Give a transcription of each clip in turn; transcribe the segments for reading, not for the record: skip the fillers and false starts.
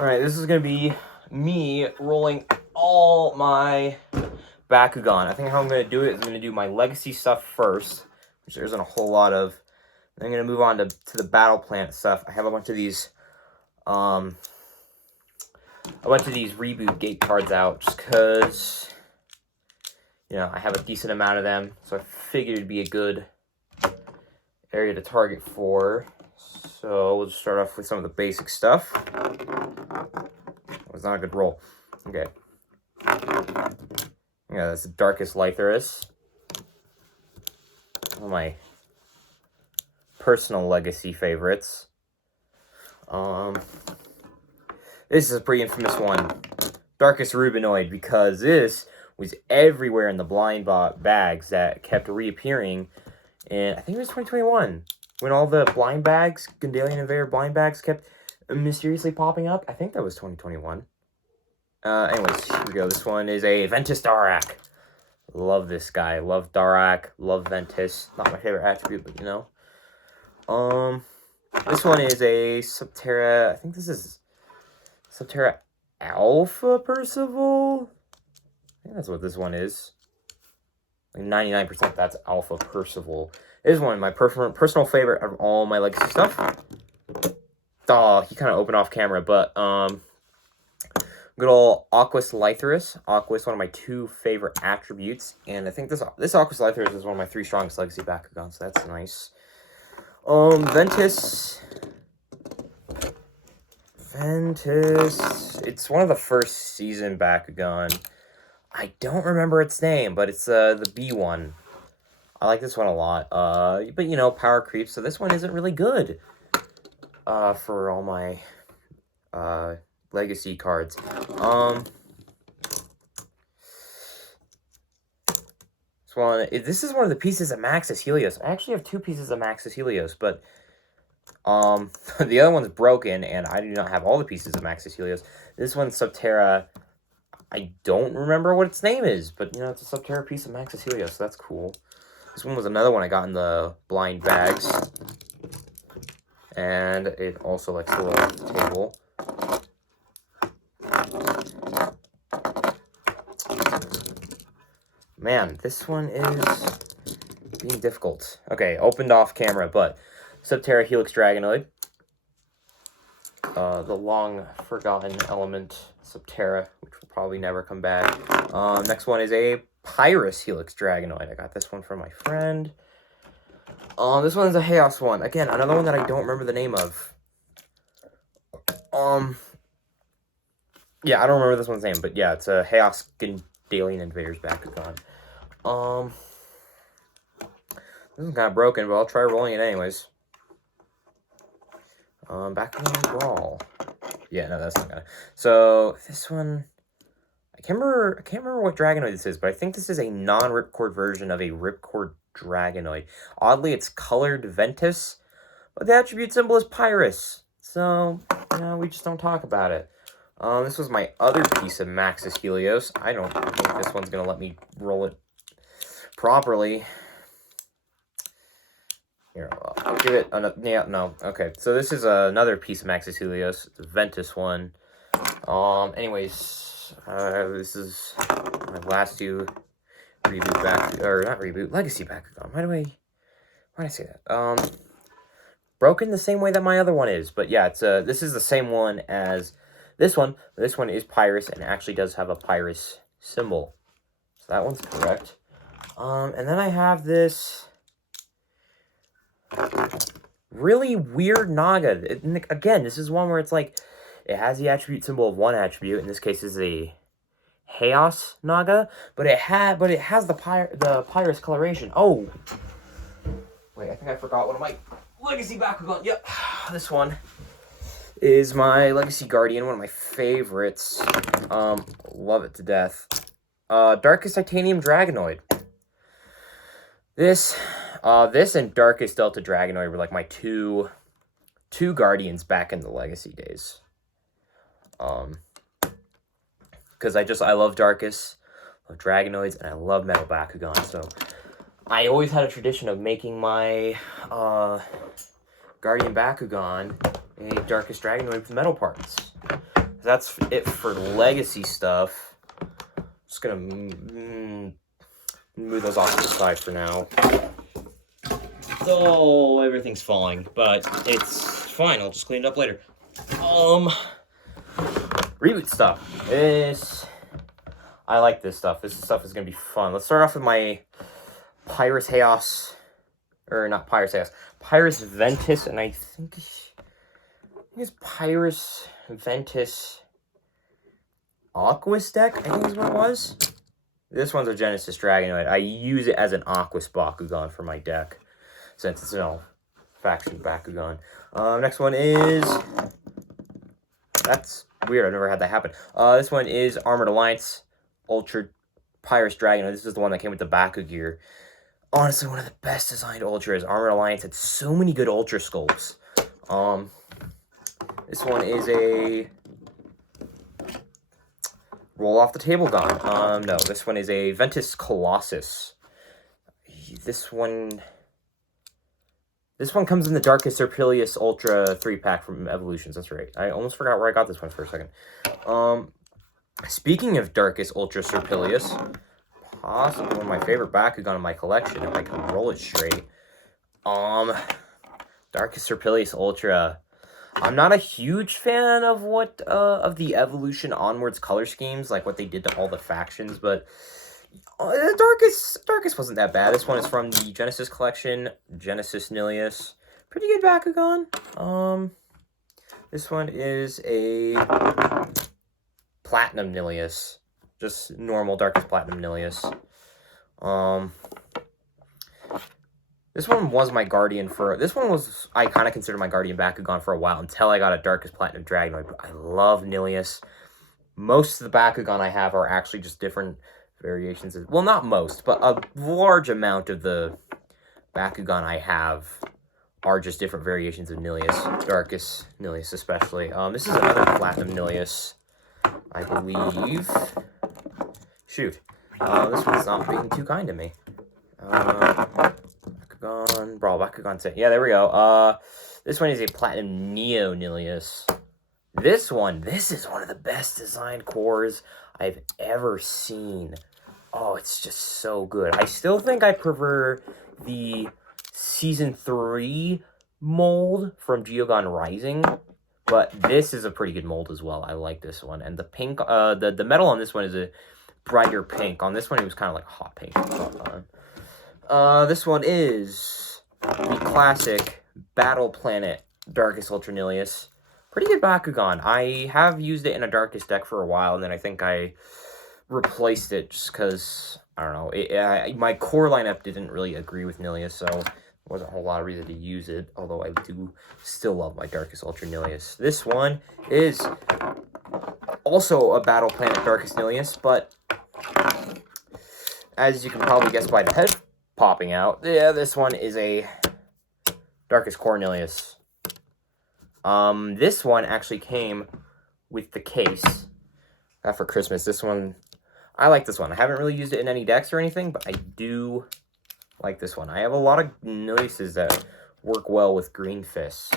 Alright, this is going to be me rolling all my bakugan. I think how I'm going to do it is I'm going to do my legacy stuff first, which there isn't a whole lot of. Then I'm going to move on to the battle planet stuff. I have a bunch of these reboot gate cards out just because, you know, I have a decent amount of them. So I figured it'd be a good area to target for. So we'll just start off with some of the basic stuff. It was not a good roll. Okay. Yeah, that's the Darkest Lytherus. One of my personal legacy favorites. This is a pretty infamous one. Darkest Rubinoid, because this was everywhere in the blind bags that kept reappearing. And I think it was 2021. When all the blind bags, Gandalian Invader blind bags kept mysteriously popping up. I think that was 2021. Anyways, here we go. This one is a Ventus Darak. Love this guy. Love Darak. Love Ventus. Not my favorite attribute, but you know. This one is a Subterra. I think this is Subterra Alpha Percival. I think that's what this one is. Like 99% that's Alpha Percival. This is one of my personal favorite of all my legacy stuff. Oh, he kind of opened off camera, but good old Aquus Lytherus. Aquus, one of my 2 favorite attributes, and I think this Aquus Lytherus is one of my 3 strongest legacy Bakugans, so that's nice. Ventus. It's one of the first season Bakugan. I don't remember its name, but it's the B one. I like this one a lot. But you know, power creep, so this one isn't really good. For all my legacy cards. This is one of the pieces of Maxis Helios. I actually have 2 pieces of Maxis Helios, but the other one's broken, and I do not have all the pieces of Maxis Helios. This one's Subterra. I don't remember what its name is, but you know, it's a Subterra piece of Maxis Helios, so that's cool. This one was another one I got in the blind bags. And it also likes the little table. Man, this one is being difficult. Okay, opened off camera, but Subterra Helix Dragonoid. The long forgotten element Subterra, which will probably never come back. Next one is a Pyrus Helix Dragonoid. I got this one from my friend. This one is a Chaos one. Again, another one that I don't remember the name of. Yeah, I don't remember this one's name, but yeah, it's a Chaos Gandalian Invaders Bakugan. This is kind of broken, but I'll try rolling it anyways. Bakugan Brawl. Yeah, no, that's not gonna. So this one, I can't remember what Dragonoid this is, but I think this is a non-Ripcord version of a Ripcord Dragonoid. Oddly, it's colored Ventus, but the attribute symbol is Pyrus. So, you know, we just don't talk about it. This was my other piece of Maxis Helios. I don't think this one's gonna let me roll it properly. Here, I'll give it another. Yeah, no. Okay, so this is another piece of Maxis Helios, the Ventus one. Anyways, this is my last 2 legacy Bakugan. Why did I say that? Broken the same way that my other one is, but yeah, it's this is the same one as this one. This one is Pyrus and actually does have a Pyrus symbol, so that one's correct. And then I have this really weird Naga. Again, this is one where it's like it has the attribute symbol of one attribute. In this case, is a Chaos Naga, but it has the Pyrus coloration. Oh, wait, I think I forgot one of my legacy Bakugan. Yep, this one is my Legacy Guardian, one of my favorites. Love it to death. Darkest Titanium Dragonoid. This and Darkest Delta Dragonoid were like my two Guardians back in the Legacy days. Because I love Darkest, love Dragonoids, and I love Metal Bakugan, so I always had a tradition of making my Guardian Bakugan a Darkest Dragonoid with metal parts. That's it for legacy stuff. Just gonna move those off to the side for now. Oh, everything's falling, but it's fine. I'll just clean it up later. Reboot stuff. I like this stuff. This stuff is gonna be fun. Let's start off with my Pyrus Chaos, or not Pyrus Chaos, Pyrus Ventus, and I think it's Pyrus Ventus Aquas deck, I think is what it was. This one's a Genesis Dragonoid. I use it as an Aquas Bakugan for my deck, since it's faction Bakugan. Next one is... That's weird, I've never had that happen. This one is Armored Alliance Ultra Pyrus Dragonoid. This is the one that came with the Baku gear. Honestly, one of the best designed Ultras. Armored Alliance had so many good Ultra sculpts. This one is a Roll Off the Table Gun. No, this one is a Ventus Colossus. This one comes in the Darkest Serpilius Ultra 3-pack from Evolutions. That's right. I almost forgot where I got this one for a second. Speaking of Darkest Ultra Serpilius, possibly one of my favorite Bakugan in my collection, if I can roll it straight. Darkest Serpilius Ultra. I'm not a huge fan of what of the Evolution onwards color schemes, like what they did to all the factions, but Darkest wasn't that bad. This one is from the Genesis collection, Genesis Nilius. Pretty good Bakugan. This one is a Platinum Nilius. Just normal Darkest Platinum Nilius. This one was my Guardian for... This one was... I kind of considered my Guardian Bakugan for a while until I got a Darkest Platinum Dragonoid. But I love Nilius. Most of the Bakugan I have are actually just different variations. Well, not most, but a large amount of the Bakugan I have are just different variations of Nilius. Darkest Nilius especially. This is another Platinum Nilius, I believe. Shoot. This one's not being too kind to me. Bakugan, Brawl, Bakugan set. Yeah, there we go. This one is a Platinum Neo Nilius. This is one of the best designed cores I've ever seen. Oh, it's just so good. I still think I prefer the Season 3 mold from Geogon Rising, but this is a pretty good mold as well. I like this one. And the pink, the metal on this one is a brighter pink. On this one, it was kind of like hot pink. This one is the classic Battle Planet Darkest Ultra Nilius. Pretty good Bakugan. I have used it in a Darkest deck for a while, and then I think I replaced it just because, I don't know, my core lineup didn't really agree with Nilius, so there wasn't a whole lot of reason to use it, although I do still love my Darkest Ultra Nilius. This one is also a Battle Planet Darkest Nilius, but as you can probably guess by the head popping out, yeah, this one is a Darkest Core Nilius. This one actually came with the case for Christmas. This one, I like this one. I haven't really used it in any decks or anything, but I do like this one. I have a lot of Niliuses that work well with Green Fists.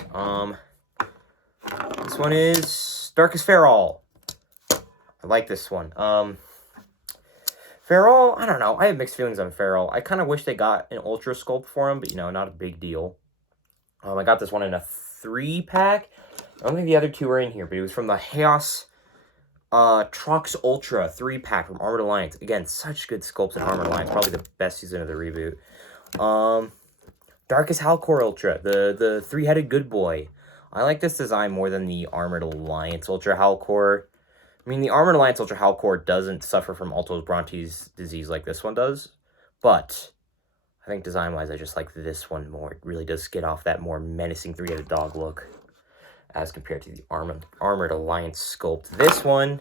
This one is Darkest Feral. I like this one. Feral, I don't know. I have mixed feelings on Feral. I kind of wish they got an Ultra Sculpt for him, but, you know, not a big deal. I got this one in a 3-pack. I don't think the other two are in here, but it was from the Chaos Trox Ultra 3-pack from Armored Alliance. Again, such good sculpts in Armored Alliance. Probably the best season of the reboot. Darkest Halcor Ultra, the 3-headed good boy. I like this design more than the Armored Alliance Ultra Halcor. I mean, the Armored Alliance Ultra Halcor doesn't suffer from Altos Brontes disease like this one does, but I think design-wise, I just like this one more. It really does get off that more menacing 3-headed dog look as compared to the Armored Alliance sculpt. This one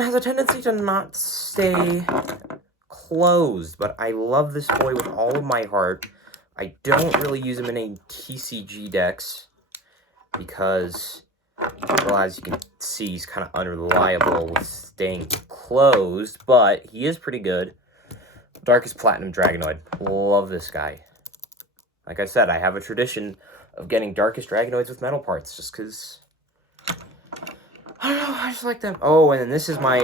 has a tendency to not stay closed, but I love this boy with all of my heart. I don't really use him in any TCG decks because, well, as you can see, he's kind of unreliable with staying closed, but he is pretty good. Darkest Platinum Dragonoid. Love this guy. Like I said, I have a tradition of getting Darkest Dragonoids with metal parts, just because I don't know, I just like them. Oh, and then this is my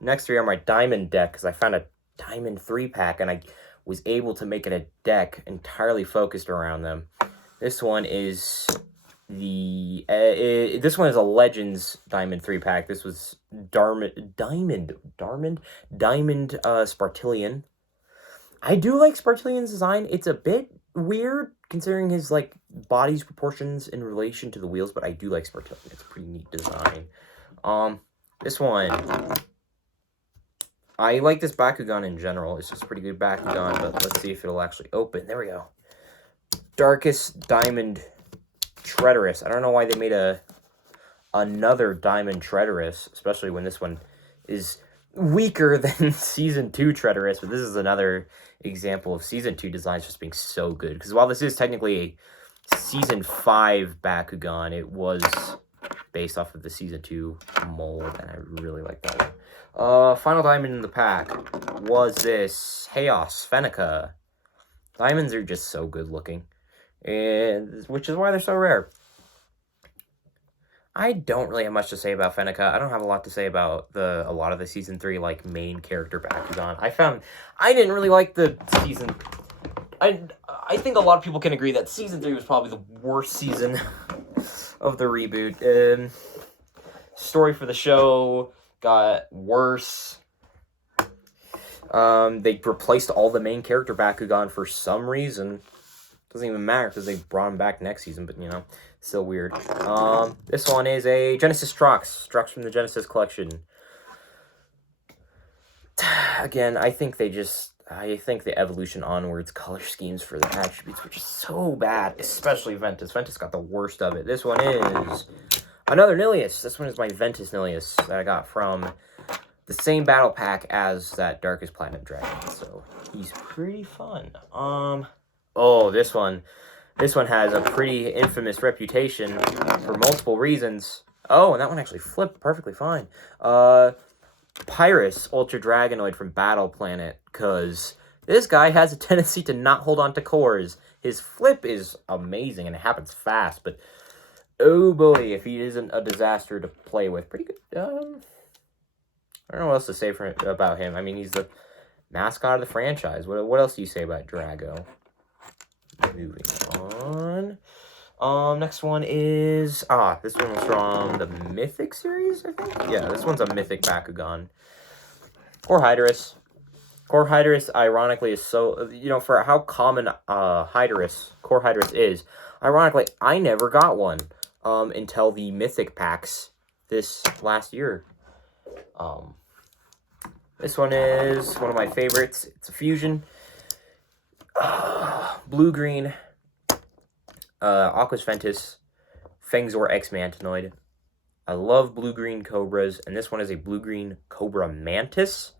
next three are my diamond deck, because I found a diamond 3-pack, and I was able to make it a deck entirely focused around them. This one is this one is a Legends Diamond 3-pack. This was Diamond Spartillion. I do like Spartillion's design. It's a bit weird considering his like body's proportions in relation to the wheels, but I do like Spartillion. It's a pretty neat design. This one, I like this Bakugan in general. It's just a pretty good Bakugan, but let's see if it'll actually open. There we go. Darkest Diamond Treaderous. I don't know why they made another Diamond Treaderous, especially when this one is weaker than Season 2 Treaderous, but this is another example of Season 2 designs just being so good. Because while this is technically a Season 5 Bakugan, it was based off of the Season 2 mold, and I really like that one. Final diamond in the pack was this Chaos Fenica. Diamonds are just so good looking, and which is why they're so rare. I don't really have much to say about Fenica. I don't have a lot to say about a lot of the Season 3, like, main character Bakugan. I didn't really like the season. I think a lot of people can agree that Season 3 was probably the worst season of the reboot. Story for the show got worse. They replaced all the main character Bakugan for some reason. Doesn't even matter because they brought him back next season, but you know, still weird. This one is a Genesis Trox from the Genesis collection. Again, I think the Evolution Onwards color schemes for the attributes were just so bad, especially Ventus. Ventus got the worst of it. This one is another Nilius. This one is my Ventus Nilius that I got from the same battle pack as that Darkest Platinum Dragon, so he's pretty fun. Oh, this one has a pretty infamous reputation for multiple reasons. Oh, and that one actually flipped perfectly fine. Pyrus Ultra Dragonoid from Battle Planet, because this guy has a tendency to not hold on to cores. His flip is amazing, and it happens fast, but oh boy, if he isn't a disaster to play with. Pretty good. I don't know what else to say about him. I mean, he's the mascot of the franchise. What else do you say about Drago? Moving on. Next one is... this one was from the Mythic series, I think? Yeah, this one's a Mythic Bakugan. Core Hydrus, ironically, is so... You know, for how common Core Hydrus is, ironically, I never got one until the Mythic packs this last year. This one is one of my favorites. It's a fusion. Blue-green, Aquas Ventus, Fengzor X Mantinoid. I love blue-green Cobras, and this one is a blue-green Cobra Mantis.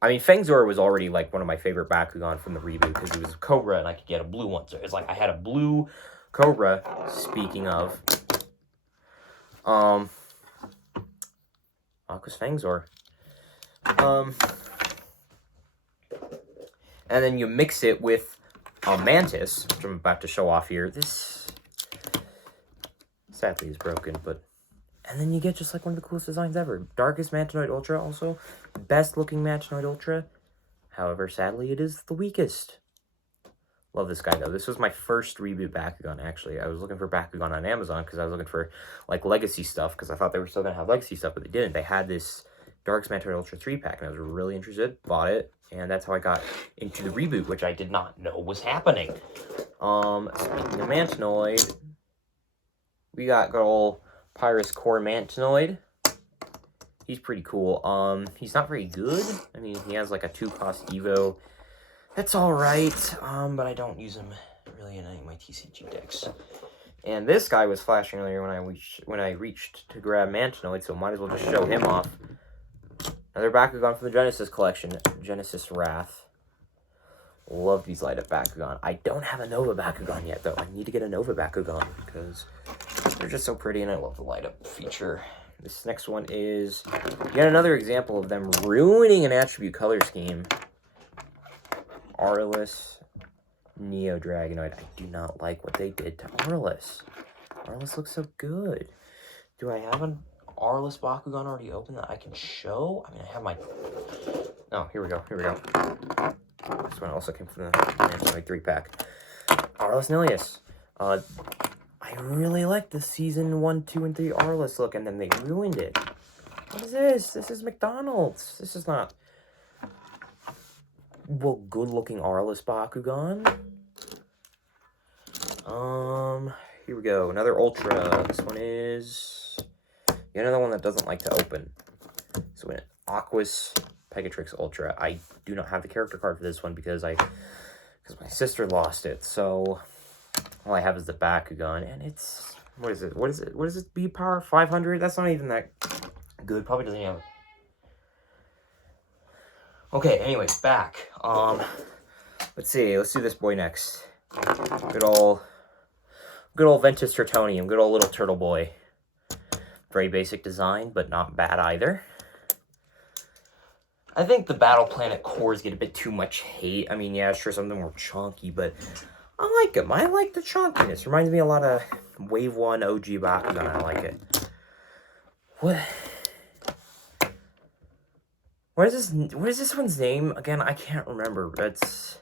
I mean, Fengzor was already, like, one of my favorite Bakugan from the reboot, because he was a Cobra, and I could get a blue one. So it's like I had a blue Cobra, speaking of. Aquas Fengzor. And then you mix it with a Mantis, which I'm about to show off here. This, sadly, is broken, but... And then you get just like one of the coolest designs ever. Darkest Mantinoid Ultra, also. Best looking Mantinoid Ultra. However, sadly, it is the weakest. Love this guy, though. This was my first reboot Bakugan, actually. I was looking for Bakugan on Amazon, because I was looking for, like, legacy stuff, because I thought they were still going to have legacy stuff, but they didn't. They had this Darkest Mantinoid Ultra 3-pack, and I was really interested. Bought it. And that's how I got into the reboot, which I did not know was happening. Speaking of Mantinoid, we got good old Pyrus Core Mantinoid. He's pretty cool. He's not very good. I mean, he has like a 2-cost Evo. That's alright, but I don't use him really in any of my TCG decks. And this guy was flashing earlier when I reached to grab Mantinoid, so might as well just show him off. Another Bakugan from the Genesis collection, Genesis Wrath. Love these light-up Bakugan. I don't have a Nova Bakugan yet, though. I need to get a Nova Bakugan, because they're just so pretty, and I love the light-up feature. This next one is yet another example of them ruining an attribute color scheme. Aurelus Neo Dragonoid. I do not like what they did to Aurelus. Aurelus looks so good. Do I have Arliss Bakugan already open that I can show? I mean, I have my... Oh, here we go. This one also came from the Anime 3-pack. Arliss Nilius. I really like the Season 1, 2, and 3 Arliss look, and then they ruined it. What is this? This is McDonald's. This is not... Well, good-looking Arliss Bakugan. Here we go. Another Ultra. This one is... another one that doesn't like to open. So, an Aquas Pegatrix Ultra. I do not have the character card for this one because my sister lost it. So, all I have is the Bakugan, and it's... What is it? B power 500? That's not even that good. Probably doesn't even have... Okay, anyways, back. Let's see. Let's do this boy next. Good old Ventus Tertonium. Good old little turtle boy. Very basic design, but not bad either. I think the Battle Planet cores get a bit too much hate. I mean, yeah, sure, some of them were chunky, but I like them. I like the chunkiness. Reminds me a lot of Wave 1 OG Bakugan. I like it. What is this one's name? Again, I can't remember. It's...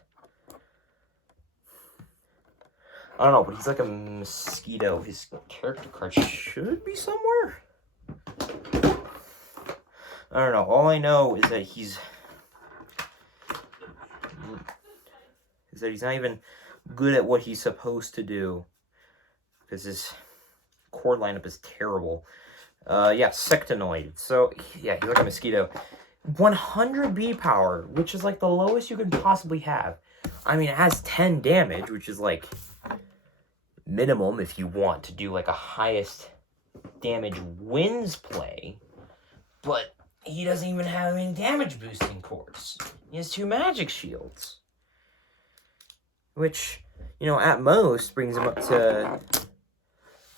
I don't know, but he's like a mosquito. His character card should be somewhere. I don't know. All I know is that he's not even good at what he's supposed to do. Because his core lineup is terrible. Yeah, Sectonoid. So, yeah, he's like a mosquito. 100 B power, which is like the lowest you can possibly have. I mean, it has 10 damage, which is like minimum if you want to do like a highest damage wins play. But he doesn't even have any damage boosting cores. He has 2 magic shields. Which, at most brings him up to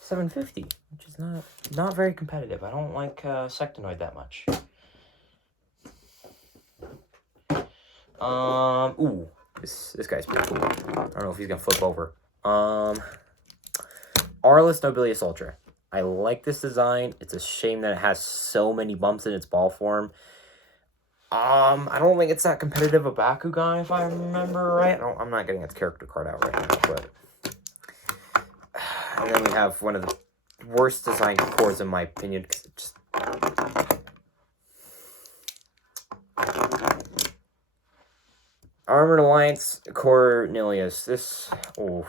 750, which is not very competitive. I don't like Sectonoid that much. Ooh, this guy's pretty cool. I don't know if he's gonna flip over. Arliss Nobilius Ultra. I like this design. It's a shame that it has so many bumps in its ball form. I don't think it's that competitive a Bakugan, if I remember right. I'm not getting its character card out right now, but... And then we have one of the worst designed cores, in my opinion, because it just... Armored Alliance Cornelius. This... Oh,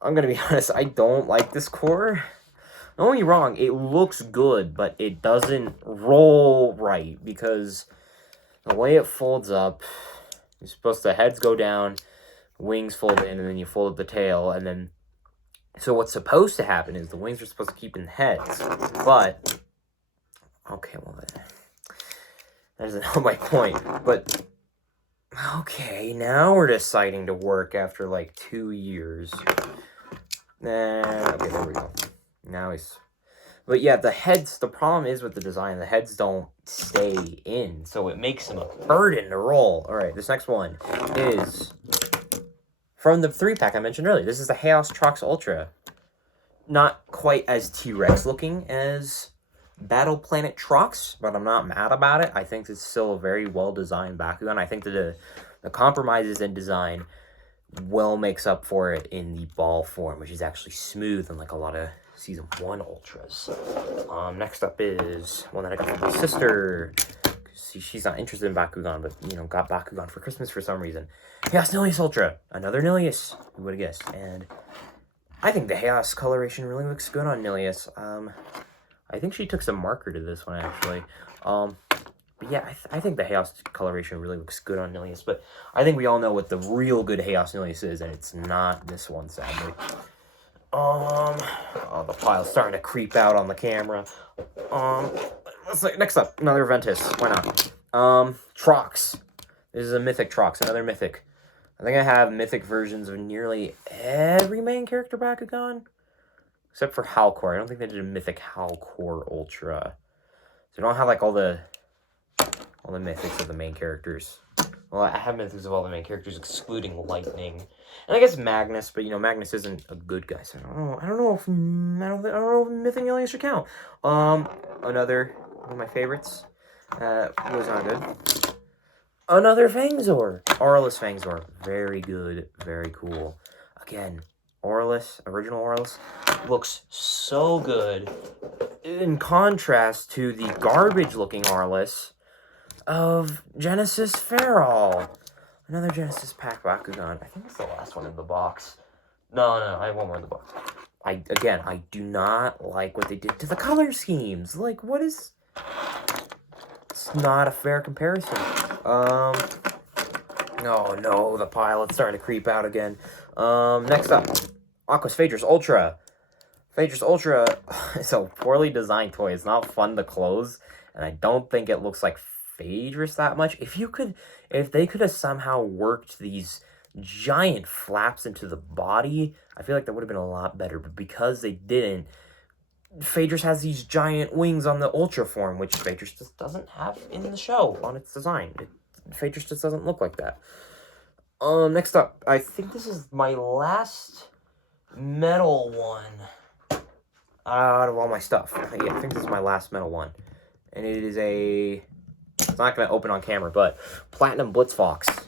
I'm going to be honest, I don't like this core. Don't get me wrong, it looks good, but it doesn't roll right, because the way it folds up, you're supposed to heads go down, wings fold in, and then you fold up the tail, and then... So what's supposed to happen is the wings are supposed to keep in heads, but... Okay, well, that doesn't help my point, but... Okay, now we're deciding to work after, like, 2 years. Okay, there we go. Now he's... But yeah, the problem is with the design, the heads don't stay in, so it makes them a burden to roll. Alright, this next one is from the 3-pack I mentioned earlier. This is the Chaos Trox Ultra. Not quite as T-Rex looking as Battle Planet Trox, but I'm not mad about it. I think it's still a very well-designed Bakugan. I think that the compromises in design well makes up for it in the ball form, which is actually smooth, unlike a lot of Season 1 Ultras. Next up is one that I got from my sister. She's not interested in Bakugan, but, got Bakugan for Christmas for some reason. Chaos Nilius Ultra. Another Nilius. Who would have guessed? And I think the Chaos coloration really looks good on Nilius. I think she took some marker to this one, actually. But yeah, I think the Chaos coloration really looks good on Nilius. But I think we all know what the real good Chaos Nilius is, and it's not this one, sadly. Oh, the pile's starting to creep out on the camera. Next up, another Ventus. Why not? Trox. This is a Mythic Trox, another Mythic. I think I have Mythic versions of nearly every main character Bakugan. Except for Halcor. I don't think they did a Mythic Halcor Ultra. So I don't have, like, all the Mythics of the main characters. Well, I have mythics of all the main characters excluding Lightning, and I guess Magnus. But you know, Magnus isn't a good guy, so I don't know. I don't know if Mythic Aliens should count. Another one of my favorites. Was not good. Another Fangzor. Aurelus Fangzor. Very good. Very cool. Again, Aurelus, original Aurelus, looks so good. In contrast to the garbage-looking Aurelus of Genesis Feral. Another Genesis pack Bakugan. I think it's the last one in the box. No, I have one more in the box. I do not like what they did to the color schemes. Like, what is... It's not a fair comparison. No, the pilot's starting to creep out again. Next up, Aqua's Phaedrus Ultra. Phaedrus Ultra is a poorly designed toy. It's not fun to close, and I don't think it looks like Phaedrus that much. If they could have somehow worked these giant flaps into the body, I feel like that would have been a lot better. But because they didn't, Phaedrus has these giant wings on the Ultra form, which Phaedrus just doesn't have in the show on its design. Phaedrus just doesn't look like that. Next up, I think this is my last metal one out of all my stuff. Yeah, I think this is my last metal one. And it is a... It's not going to open on camera, but Platinum Blitzfox.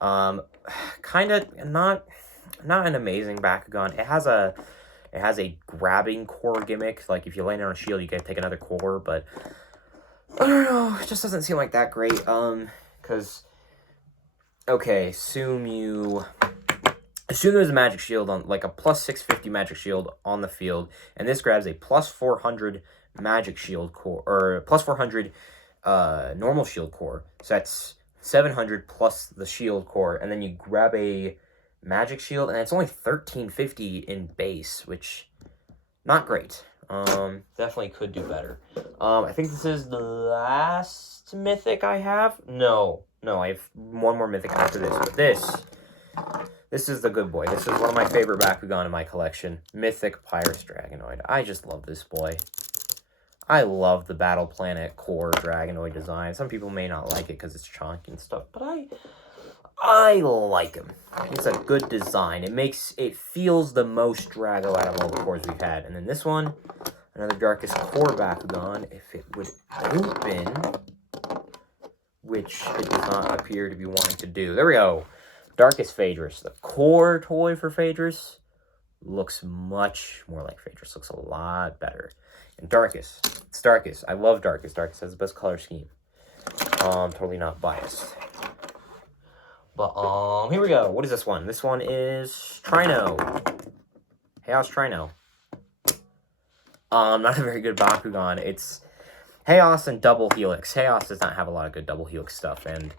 Kind of not an amazing Bakugan. It has a grabbing core gimmick. Like, if you land on a shield, you can take another core, but I don't know. It just doesn't seem like that great. Because, okay, assume there's a magic shield on, like a plus 650 magic shield on the field, and this grabs a plus 400 magic shield core, or plus 400 normal shield core. So that's 700 plus the shield core, and then you grab a magic shield, and it's only 1350 in base, which not great. Definitely could do better. I think this is the last mythic I have. No, I have one more mythic after this. But this is the good boy. This is one of my favorite Bakugan in my collection. Mythic Pyrus Dragonoid. I just love this boy. I love the Battle Planet core Dragonoid design. Some people may not like it because it's chunky and stuff, but I like him. It's a good design. It feels the most Drago out of all the cores we've had. And then this one, another Darkest Core Bakugan, if it would open, which it does not appear to be wanting to do. There we go. Darkest Phaedrus. The core toy for Phaedrus looks much more like Phaedrus. Looks a lot better. And Darkest. It's Darkest. I love Darkest. Darkest has the best color scheme. Totally not biased. But, here we go. What is this one? This one is Trino. Chaos Trino. Not a very good Bakugan. It's Chaos and Double Helix. Chaos does not have a lot of good Double Helix stuff, and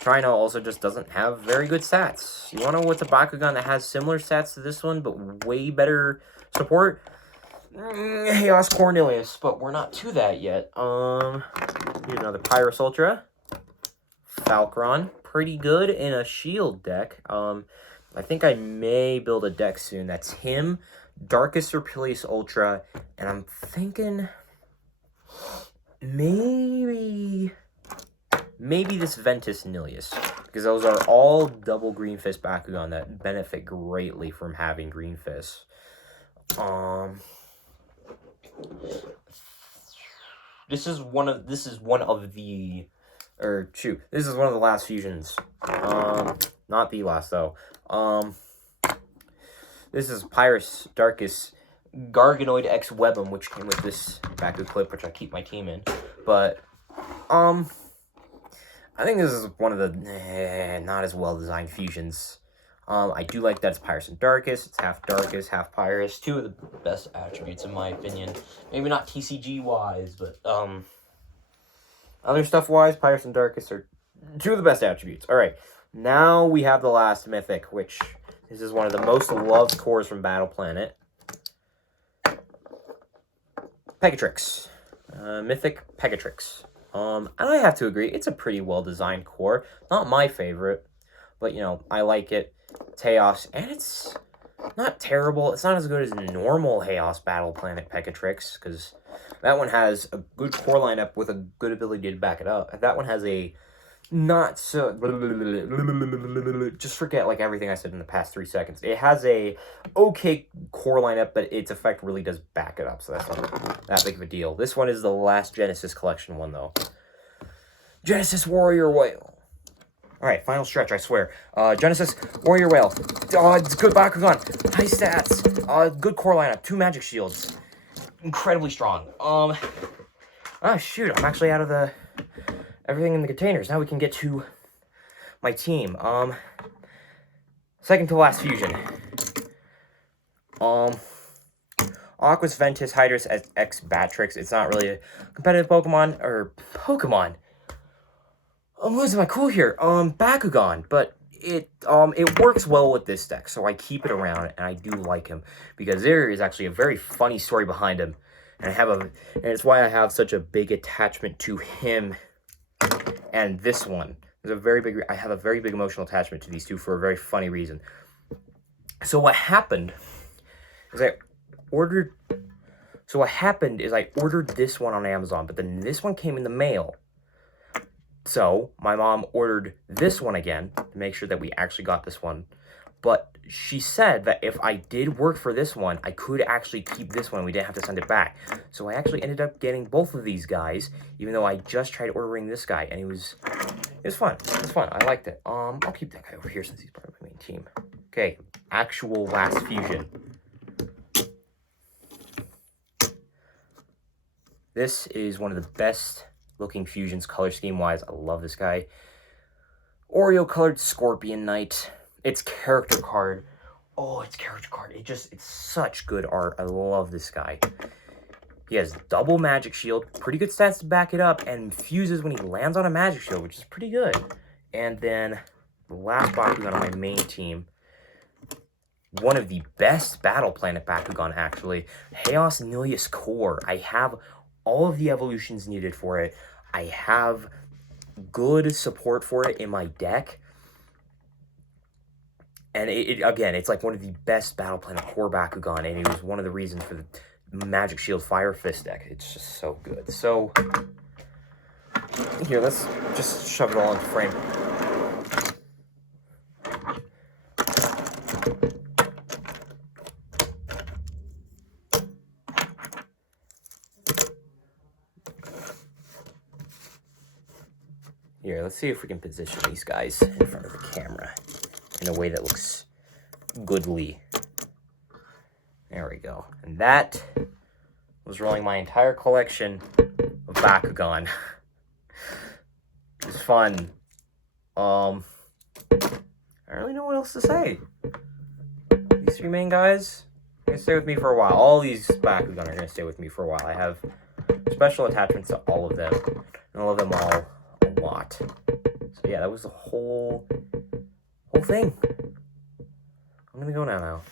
Trino also just doesn't have very good stats. You want to know what's a Bakugan that has similar stats to this one, but way better support? Chaos Cornelius, but we're not to that yet. Here's another Pyrus Ultra. Falcron. Pretty good in a shield deck. I think I may build a deck soon. That's him, Darkest Replace Ultra, and I'm thinking maybe this Ventus Nilius, because those are all double Green Fist Bakugan that benefit greatly from having Green Fist. This is one of the last fusions. Not the last, though. This is Pyrus Darkest Garganoid X Webum, which came with this Baku clip, which I keep my team in. But, I think this is one of the not as well-designed fusions. I do like that it's Pyrus and Darkest. It's half Darkest, half Pyrus. Two of the best attributes, in my opinion. Maybe not TCG-wise, but, other stuff-wise, Pyrus and Darkest are two of the best attributes. Alright, now we have the last mythic, which this is one of the most loved cores from Battle Planet. Pegatrix. Mythic Pegatrix. And I have to agree, it's a pretty well-designed core. Not my favorite, but, you know, I like it. Chaos, and it's not terrible. It's not as good as normal Chaos Battle Planet Pegatrix, because that one has a good core lineup with a good ability to back it up. That one has a not so... Just forget, like, everything I said in the past 3 seconds. It has a okay core lineup, but its effect really does back it up, so that's not that big of a deal. This one is the last Genesis Collection one, though. Genesis Warrior Whale. Alright, final stretch, I swear. Genesis Warrior Whale. It's good Bakugan. High stats. Good core lineup. 2 magic shields. Incredibly strong. Oh, shoot. I'm actually out of the... everything in the containers. Now we can get to my team. Second to last fusion. Aquas Ventus Hydrus as X Batrix. It's not really a competitive Pokemon, or Pokemon. I'm losing my cool here. Bakugan, but it works well with this deck, so I keep it around, and I do like him because there is actually a very funny story behind him, and and it's why I have such a big attachment to him and this one. I have a very big emotional attachment to these two for a very funny reason. So what happened is I ordered this one on Amazon, but then this one came in the mail. So my mom ordered this one again to make sure that we actually got this one. But she said that if I did work for this one, I could actually keep this one. We didn't have to send it back. So I actually ended up getting both of these guys, even though I just tried ordering this guy, and it was fun. It was fun. I liked it. I'll keep that guy over here since he's part of my main team. Okay, actual last fusion. This is one of the best looking fusions color scheme wise. I love this guy. Oreo colored Scorpion Knight. Its character card. Oh, its character card. It's such good art. I love this guy. He has double magic shield, pretty good stats to back it up, and fuses when he lands on a magic shield, which is pretty good. And then the last Bakugan on my main team, one of the best Battle Planet Bakugan, actually, Chaos Nilius Core. I have all of the evolutions needed for it. I have good support for it in my deck. And again, it's like one of the best Battle Planet Core Bakugan, and it was one of the reasons for the Magic Shield Fire Fist deck. It's just so good. So, here, let's just shove it all into frame. Here, let's see if we can position these guys in front of the camera in a way that looks goodly. There we go. And that was rolling my entire collection of Bakugan. It was fun. I don't really know what else to say. These 3 main guys are going to stay with me for a while. All these Bakugan are going to stay with me for a while. I have special attachments to all of them. And I love them all a lot. So yeah, that was the whole thing. I'm going to go now.